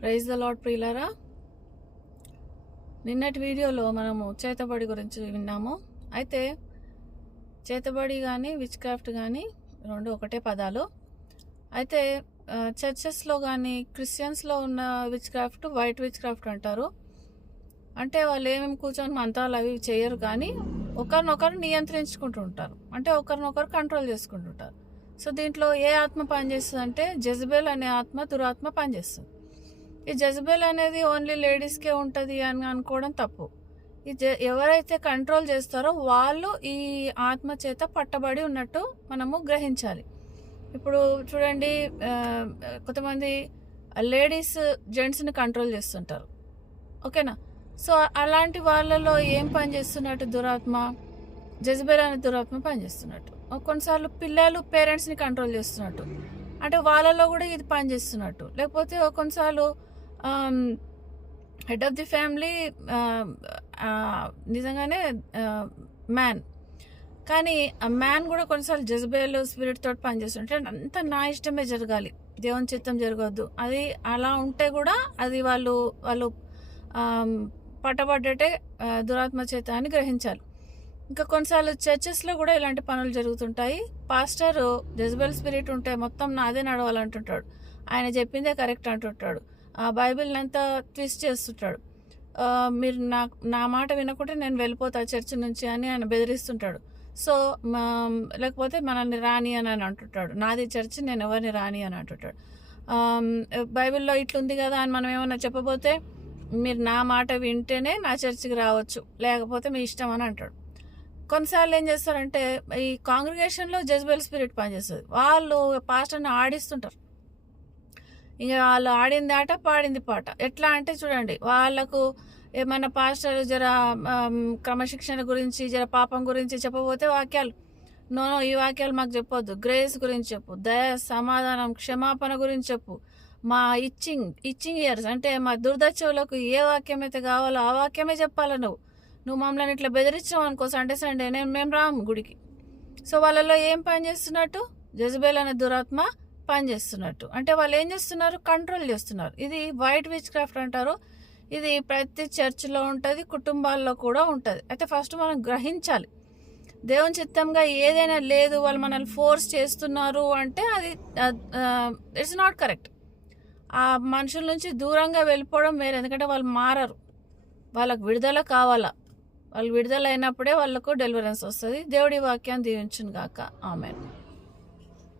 Praise the lord ప్రియులారా. నిన్నటి వీడియోలో మనము చేతబడి గురించి విన్నాము. అయితే చేతబడి కానీ విచ్ క్రాఫ్ట్ కానీ రెండు ఒకటే పదాలు. అయితే చర్చెస్లో కానీ క్రిస్టియన్స్లో ఉన్న which craft white which craft అంటారు. అంటే వాళ్ళు ఏమేమి కూర్చొని మంత్రాలు అవి చేయరు, కానీ ఒకరినొకరు నియంత్రించుకుంటూ ఉంటారు, అంటే ఒకరినొకరు కంట్రోల్ చేసుకుంటుంటారు. సో దీంట్లో ఏ ఆత్మ పనిచేస్తుంది అంటే జెజబెల్ అనే ఆత్మ, దురాత్మ పనిచేస్తుంది. ఈ జెజబెల్ అనేది ఓన్లీ లేడీస్కే ఉంటుంది అని అనుకోవడం తప్పు. ఎవరైతే కంట్రోల్ చేస్తారో వాళ్ళు ఈ ఆత్మ చేత పట్టబడి ఉన్నట్టు మనము గ్రహించాలి. ఇప్పుడు చూడండి, కొంతమంది లేడీస్ జెంట్స్ని కంట్రోల్ చేస్తుంటారు, ఓకేనా. సో అలాంటి వాళ్ళలో ఏం పని చేస్తున్నట్టు దురాత్మ, జెజబెల్ అనే దురాత్మ పనిచేస్తున్నట్టు. కొన్నిసార్లు పిల్లలు పేరెంట్స్ని కంట్రోల్ చేస్తున్నట్టు, అంటే వాళ్ళలో కూడా ఇది పనిచేస్తున్నట్టు. లేకపోతే కొన్నిసార్లు హెడ్ ఆఫ్ ది ఫ్యామిలీ నిజంగానే మ్యాన్, కానీ ఆ మ్యాన్ కూడా కొన్నిసార్లు జెజబెల్ స్పిరిట్ తోటి పనిచేస్తుంటే అంతా నా ఇష్టమే జరగాలి, దేవుని చిత్తం జరగవద్దు, అది అలా ఉంటే కూడా అది వాళ్ళు పట్టబడ్డటే దురాత్మ చేత అని గ్రహించాలి. ఇంకా కొన్నిసార్లు చర్చెస్లో కూడా ఇలాంటి పనులు జరుగుతుంటాయి. పాస్టర్ జెజబెల్ స్పిరిట్ ఉంటే మొత్తం నాదే నడవాలంటుంటాడు, ఆయన చెప్పిందే కరెక్ట్ అంటుంటాడు, ఆ బైబిల్ని అంతా ట్విస్ట్ చేస్తుంటాడు. మీరు నా మాట వినకుంటే నేను వెళ్ళిపోతా చర్చ్ నుంచి అని ఆయన బెదిరిస్తుంటాడు. సో లేకపోతే మనల్ని రాని అని అంటుంటాడు, నాది చర్చ్, నేను ఎవరిని రాని అని అంటుంటాడు. బైబిల్లో ఇట్లుంది కదా అని మనం ఏమన్నా చెప్పబోతే, మీరు నా మాట వింటేనే నా చర్చికి రావచ్చు, లేకపోతే మీ ఇష్టం అని అంటాడు. కొన్నిసార్లు ఏం చేస్తారంటే ఈ కాంగ్రిగేషన్లో జెజబెల్ స్పిరిట్ పనిచేస్తుంది. వాళ్ళు పాస్టర్ని ఆడిస్తుంటారు, ఇంకా వాళ్ళు ఆడింది ఆట పాడింది పాట. ఎట్లా అంటే చూడండి, వాళ్ళకు ఏమన్నా పాస్టర్ జర క్రమశిక్షణ గురించి, జర పాపం గురించి చెప్పబోతే వాక్యాలు, నో ఈ వాక్యాలు మాకు చెప్పొద్దు, గ్రేస్ గురించి చెప్పు, దయ, సమాధానం, క్షమాపణ గురించి చెప్పు, మా ఇచ్చింగ్ ఇయర్స్ అంటే మా దుర్దచ్చవులకు ఏ వాక్యం అయితే కావాలో ఆ వాక్యమే చెప్పాలి. నువ్వు మమ్మల్ని ఇట్లా బెదిరించావు అనుకో, సండే మేము రాము గుడికి. సో వాళ్ళలో ఏం పని చేస్తున్నట్టు, జెజబెల్ అనే దురాత్మ పని చేస్తున్నట్టు. అంటే వాళ్ళు ఏం చేస్తున్నారు, కంట్రోల్ చేస్తున్నారు. ఇది వైట్ విచ్ క్రాఫ్ట్ అంటారు. ఇది ప్రతి చర్చిలో ఉంటుంది, కుటుంబాల్లో కూడా ఉంటుంది. అయితే ఫస్ట్ మనం గ్రహించాలి, దేవుని చిత్తంగా ఏదైనా లేదు, వాళ్ళు మనల్ని ఫోర్స్ చేస్తున్నారు అంటే అది ఇట్స్ నాట్ కరెక్ట్. ఆ మనుషుల నుంచి దూరంగా వెళ్ళిపోవడం వేరే, ఎందుకంటే వాళ్ళు మారరు, వాళ్ళకు విడుదల కావాలా. వాళ్ళు విడుదల అయినప్పుడే వాళ్ళకు డెలివరెన్స్ వస్తుంది. దేవుడి వాక్యాన్ని దీవించును గాక. ఆమేన్.